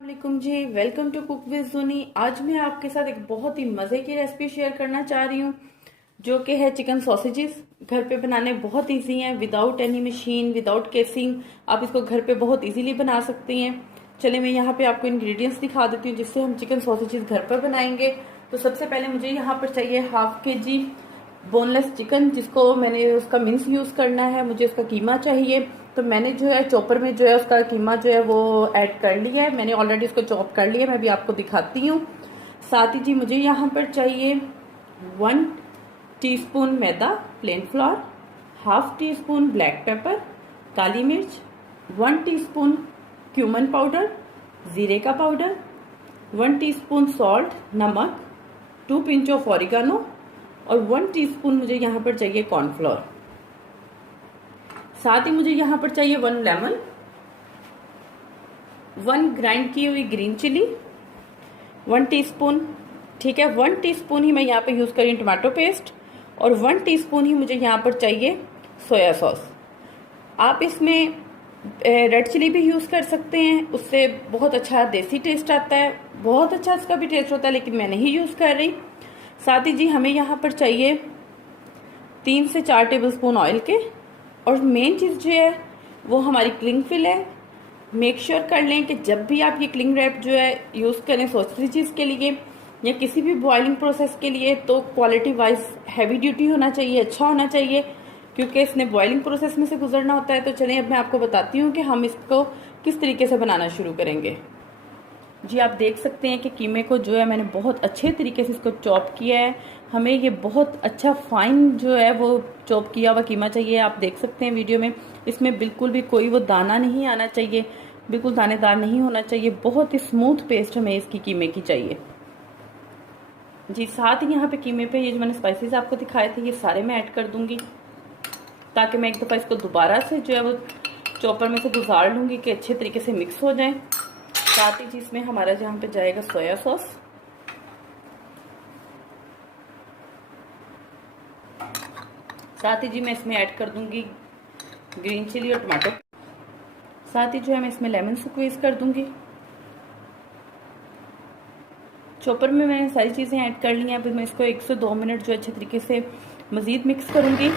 वालेकुम जी, welcome to cook with जुनी। आज मैं आपके साथ एक बहुत ही मज़े की रेसिपी शेयर करना चाह रही हूँ जो कि है चिकन सॉसेजेस। घर पे बनाने बहुत इजी हैं, without any machine, without casing. आप इसको घर पे बहुत इजीली बना सकती हैं। चलिए मैं यहाँ पे आपको इंग्रेडिएंट्स दिखा देती हूँ जिससे हम चिकन सॉसेजेस घर पर बनाएंगे। तो सबसे पहले मुझे यहाँ पर चाहिए हाफ के जी बोनलेस चिकन, जिसको मैंने उसका मिन्स यूज़ करना है। मुझे उसका कीमा चाहिए, तो मैंने जो है चॉपर में जो है उसका कीमा जो है वो ऐड कर लिया है। मैंने ऑलरेडी उसको चॉप कर लिया है, मैं भी आपको दिखाती हूँ। साथ ही जी मुझे यहाँ पर चाहिए 1 teaspoon maida plain flour, half teaspoon black pepper काली मिर्च, 1 टीस्पून क्यूमन पाउडर जीरे का पाउडर, 1 टीस्पून सॉल्ट नमक, 2 पिंच ऑफ ऑरिगानो और 1 टीस्पून मुझे यहाँ पर चाहिए कॉर्नफ्लोर। साथ ही मुझे यहाँ पर चाहिए 1 लेमन, 1 ग्राइंड की हुई ग्रीन चिली 1 टीस्पून। ठीक है, 1 टीस्पून ही मैं यहाँ पे यूज़ करी टमाटो पेस्ट और 1 टीस्पून ही मुझे यहाँ पर चाहिए सोया सॉस। आप इसमें रेड चिली भी यूज़ कर सकते हैं, उससे बहुत अच्छा देसी टेस्ट आता है, बहुत अच्छा इसका भी टेस्ट होता है, लेकिन मैं नहीं यूज़ कर रही। साथ ही जी हमें यहाँ पर चाहिए 3 से 4 टेबलस्पून ऑयल के। और मेन चीज़ जो है वो हमारी क्लिंग फिल है। मेक श्योर कर लें कि जब भी आप ये क्लिंग रैप जो है यूज़ करें सॉसेजेस के लिए या किसी भी बॉइलिंग प्रोसेस के लिए, तो क्वालिटी वाइज हैवी ड्यूटी होना चाहिए, अच्छा होना चाहिए, क्योंकि इसने बॉइलिंग प्रोसेस में से गुजरना होता है। तो चलिए अब मैं आपको बताती हूँ कि हम इसको किस तरीके से बनाना शुरू करेंगे। जी आप देख सकते हैं कि कीमे को जो है मैंने बहुत अच्छे तरीके से इसको चॉप किया है। हमें ये बहुत अच्छा फाइन जो है वो चॉप किया हुआ कीमा चाहिए। आप देख सकते हैं वीडियो में, इसमें बिल्कुल भी कोई वो दाना नहीं आना चाहिए, बिल्कुल दानेदार नहीं होना चाहिए। बहुत ही स्मूथ पेस्ट हमें इसकी कीमे की चाहिए। जी साथ ही यहाँ पे कीमे पे ये जो मैंने स्पाइसेस आपको दिखाए थे ये सारे मैं ऐड कर दूंगी, ताकि मैं एक दफ़ा इसको दोबारा से जो है वो चॉपर में से गुजार लूँगी कि अच्छे तरीके से मिक्स हो जाए। साथ ही जिसमें हमारा जहाँ पे जाएगा सोया सॉस, साथ ही जी मैं इसमें ऐड कर दूंगी ग्रीन चिली और टमाटो। साथ ही जो है मैं इसमें लेमन स्क्वीज कर दूंगी। चॉपर में मैंने सारी चीज़ें ऐड कर ली हैं। अभी मैं इसको 1 से 2 मिनट जो अच्छे तरीके से मज़ीद मिक्स करूंगी।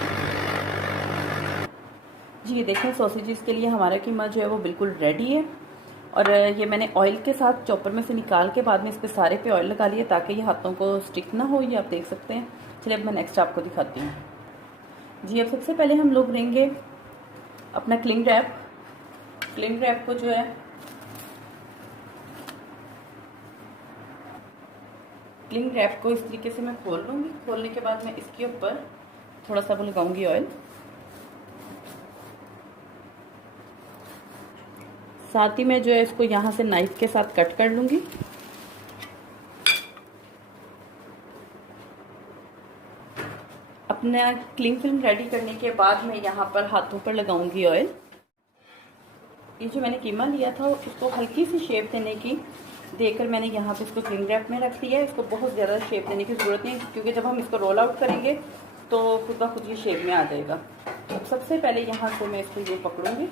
जी ये देखें सॉसेजेस के लिए हमारा कीमा जो है वो बिल्कुल रेडी है। और ये मैंने ऑयल के साथ चॉपर में से निकाल के बाद में इस पे सारे पे ऑयल लगा लिया ताकि ये हाथों को स्टिक ना हो, ये आप देख सकते हैं। चलिए अब मैं नेक्स्ट आपको दिखाती हूँ। जी अब सबसे पहले हम लोग लेंगे अपना क्लिंग रैप। क्लिंग रैप को जो है क्लिंग रैप को इस तरीके से मैं खोल लूँगी। खोलने के बाद मैं इसके ऊपर थोड़ा सा वो लगाऊंगी ऑयल। साथ ही मैं जो है इसको यहाँ से नाइफ के साथ कट कर लूँगी। अपना क्लिंग फिल्म रेडी करने के बाद मैं यहाँ पर हाथों पर लगाऊंगी ऑयल। ये जो मैंने कीमा लिया था उसको हल्की सी शेप देने की देकर मैंने यहाँ पे इसको क्लिंग रैप में रख दिया है। इसको बहुत ज़्यादा शेप देने की ज़रूरत नहीं, क्योंकि जब हम इसको रोल आउट करेंगे तो खुद ब खुद ये शेप में आ जाएगा। तो सबसे पहले यहाँ से मैं इसको ये पकड़ूंगी।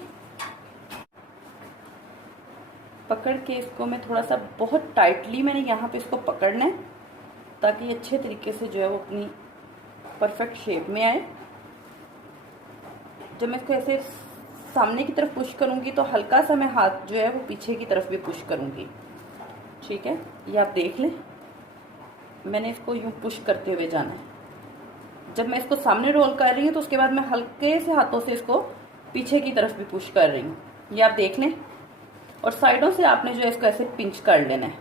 पकड़ के इसको मैं थोड़ा सा बहुत टाइटली मैंने यहाँ पे इसको पकड़ना है ताकि अच्छे तरीके से जो है वो अपनी परफेक्ट शेप में आए। जब मैं इसको ऐसे सामने की तरफ पुश करूंगी तो हल्का सा मैं हाथ जो है वो पीछे की तरफ भी पुश करूंगी। ठीक है, ये आप देख लें, मैंने इसको यूं पुश करते हुए जाना है। जब मैं इसको सामने रोल कर रही हूँ तो उसके बाद मैं हल्के से हाथों से इसको पीछे की तरफ भी पुश कर रही हूँ, ये आप देख लें। और साइडों से आपने जो है इसको ऐसे पिंच कर लेना है।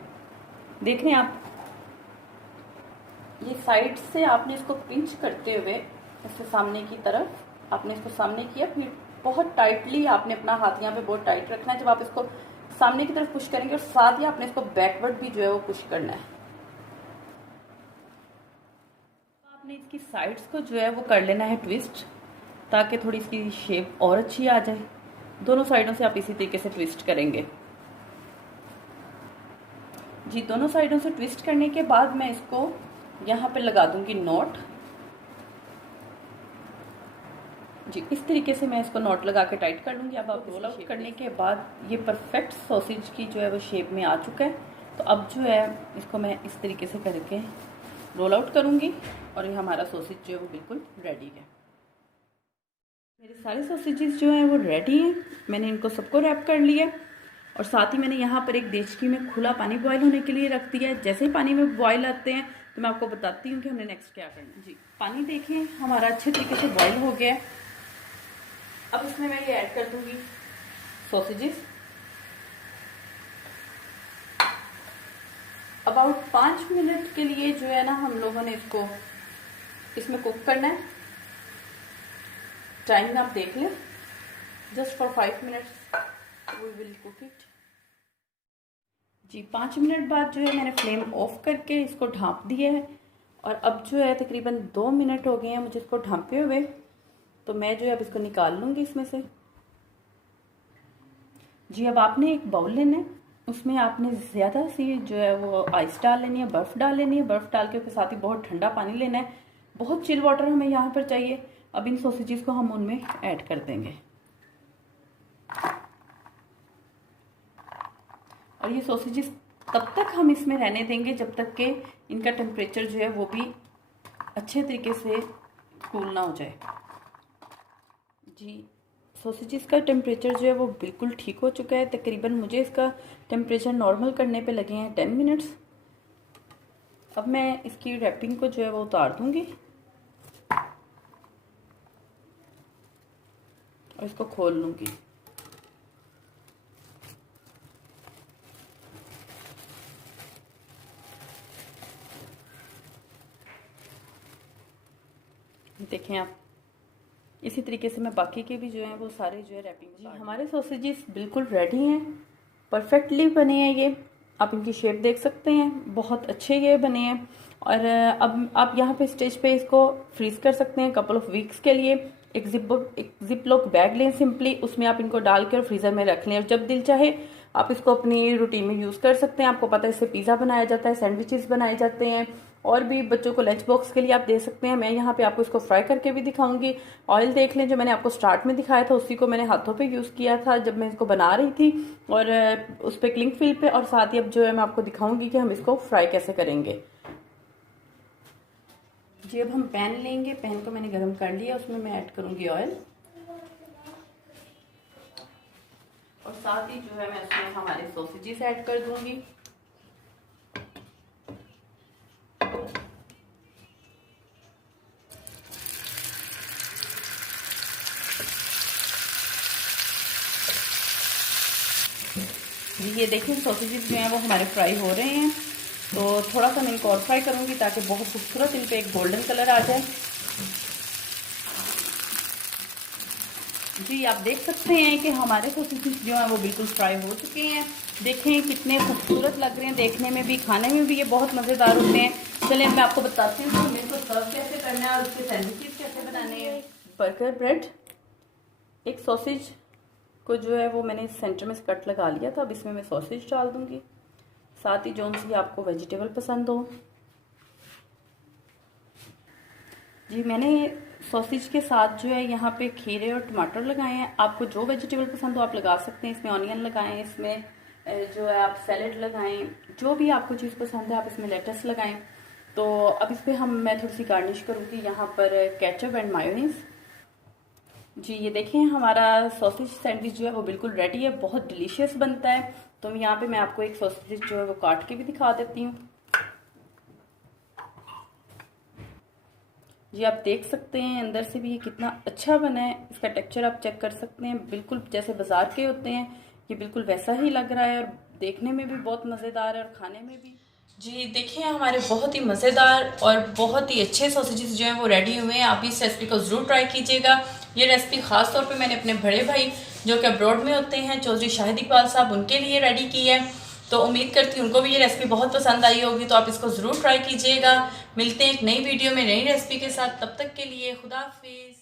देख रहे हैं आप, ये साइड से आपने इसको पिंच करते हुए इससे सामने की तरफ आपने इसको सामने किया, फिर बहुत टाइटली आपने अपना हाथ यहाँ पे बहुत टाइट रखना है जब आप इसको सामने की तरफ पुश करेंगे, और साथ ही आपने इसको बैकवर्ड भी जो है वो पुश करना है। आपने इसकी साइड्स को जो है वो कर लेना है ट्विस्ट, ताकि थोड़ी इसकी शेप और अच्छी आ जाए। दोनों साइडों से आप इसी तरीके से ट्विस्ट करेंगे। जी दोनों साइडों से ट्विस्ट करने के बाद मैं इसको यहाँ पे लगा दूंगी नॉट। जी इस तरीके से मैं इसको नॉट लगा के टाइट कर लूँगी। अब आप रोल आउट करने के बाद ये परफेक्ट सॉसेज की जो है वो शेप में आ चुका है। तो अब जो है इसको मैं इस तरीके से करके रोल आउट करूँगी और ये हमारा सॉसेज जो है वो बिल्कुल रेडी है। मेरे सारे सॉसेजेस जो हैं वो रेडी हैं। मैंने इनको सबको रैप कर लिया और साथ ही मैंने यहाँ पर एक देचकी में खुला पानी बॉयल होने के लिए रख दिया है। जैसे ही पानी में बॉयल आते हैं तो मैं आपको बताती हूँ कि हमने नेक्स्ट क्या करना है। जी पानी देखें हमारा अच्छे तरीके से बॉयल हो गया है। अब इसमें मैं ये ऐड कर दूंगी सॉसेजेस। अबाउट 5 मिनट के लिए जो है ना हम लोगों ने इसको इसमें कुक करना है। टाइमिंग आप देख लें, just for 5 minutes we will cook it. जी 5 मिनट बाद जो है मैंने फ्लेम ऑफ करके इसको ढाँप दिया है और अब जो है तकरीबन 2 मिनट हो गए हैं मुझे इसको ढाँपे हुए। तो मैं जो है अब इसको निकाल लूँगी इसमें से। जी अब आपने एक बाउल लेना है, उसमें आपने ज़्यादा सी जो है वो आइस डाल लेनी है, बर्फ़ डाल लेनी है। बर्फ़ डाल के उसके साथ ही बहुत ठंडा पानी लेना है, बहुत चिल वाटर हमें यहाँ पर चाहिए। अब इन सॉसेजेस को हम उनमें ऐड कर देंगे और ये सॉसेजेस तब तक हम इसमें रहने देंगे जब तक कि इनका टेम्परेचर जो है वो भी अच्छे तरीके से कूल ना हो जाए। जी सॉसेजेस का टेम्परेचर जो है वो बिल्कुल ठीक हो चुका है। तकरीबन मुझे इसका टेम्परेचर नॉर्मल करने पे लगे हैं 10 मिनट्स। अब मैं इसकी रैपिंग को जो है वो उतार दूंगी और इसको खोल लूँगी। देखें आप इसी तरीके से मैं बाकी के भी जो हैं वो सारे जो है रैपिंग। हमारे सॉसेजेस बिल्कुल रेडी हैं, परफेक्टली बने हैं। ये आप इनकी शेप देख सकते हैं, बहुत अच्छे ये बने हैं। और अब आप यहाँ पे स्टेज पे इसको फ्रीज कर सकते हैं कपल ऑफ वीक्स के लिए। एक जिप लॉक बैग लें सिंपली, उसमें आप इनको डाल के और फ्रीज़र में रख लें और जब दिल चाहे आप इसको अपनी रूटीन में यूज़ कर सकते हैं। आपको पता है इससे पिज़्ज़ा बनाया जाता है, सैंडविचेस बनाए जाते हैं और भी बच्चों को लंच बॉक्स के लिए आप दे सकते हैं। मैं यहाँ पे आपको इसको फ्राई करके भी दिखाऊंगी। ऑयल देख लें, जो मैंने आपको स्टार्ट में दिखाया था उसी को मैंने हाथों पे यूज़ किया था जब मैं इसको बना रही थी और उस पर क्लिंग फिल पे। और साथ ही अब जो है मैं आपको दिखाऊंगी कि हम इसको फ्राई कैसे करेंगे। जी अब हम पैन लेंगे, पैन को मैंने गर्म कर लिया, उसमें मैं ऐड करूंगी ऑयल और साथ ही जो है मैं उसमें हमारे सॉसेजेस ऐड कर दूंगी। ये देखिए सॉसेजेस जो हैं वो हमारे फ्राई हो रहे हैं। तो थोड़ा सा मैं इनको और फ्राई करूंगी ताकि बहुत खूबसूरत इन पे एक गोल्डन कलर आ जाए। जी आप देख सकते हैं कि हमारे सॉसेजेस जो हैं वो बिल्कुल फ्राई हो चुके हैं। देखें कितने खूबसूरत लग रहे हैं, देखने में भी खाने में भी ये बहुत मज़ेदार होते हैं। चलिए मैं आपको बताती हूँ कि इनको सर्व कैसे करना है और उसके सैंडविचेस कैसे बनाने हैं। बर्गर ब्रेड, एक सॉसेज को जो है वो मैंने सेंटर में से कट लगा लिया था। अब इसमें मैं सॉसेज डाल दूंगी, साथ ही जोन सी आपको वेजिटेबल पसंद हो। जी मैंने सॉसेज के साथ जो है यहाँ पे खीरे और टमाटर लगाए हैं। आपको जो वेजिटेबल पसंद हो आप लगा सकते हैं। इसमें ऑनियन लगाएं, इसमें जो है आप सैलेड लगाएं, जो भी आपको चीज़ पसंद है आप इसमें लेटस लगाएं। तो अब इस पर मैं थोड़ी सी गार्निश करूँगी यहाँ पर केचप एंड मायोनीज। जी ये देखें हमारा सॉसेज सैंडविच जो है वो बिल्कुल रेडी है, बहुत डिलीशियस बनता है। तो यहाँ पे मैं आपको एक सॉसेज जो है वो काट के भी दिखा देती हूँ। जी आप देख सकते हैं अंदर से भी ये कितना अच्छा बना है। इसका टेक्सचर आप चेक कर सकते हैं, बिल्कुल जैसे बाजार के होते हैं ये बिल्कुल वैसा ही लग रहा है और देखने में भी बहुत मज़ेदार है और खाने में भी। जी देखिए हमारे बहुत ही मज़ेदार और बहुत ही अच्छे सॉसेजेस जो हैं वो रेडी हुए हैं। आप इस रेसिपी को ज़रूर ट्राई कीजिएगा। ये रेसिपी ख़ास तौर पे मैंने अपने बड़े भाई जो कि अब्रॉड में होते हैं, चौधरी शाहिद इकबाल साहब, उनके लिए रेडी की है। तो उम्मीद करती हूँ उनको भी ये रेसिपी बहुत पसंद आई होगी। तो आप इसको ज़रूर ट्राई कीजिएगा। मिलते हैं एक नई वीडियो में नई रेसिपी के साथ, तब तक के लिए खुदा हाफिज़।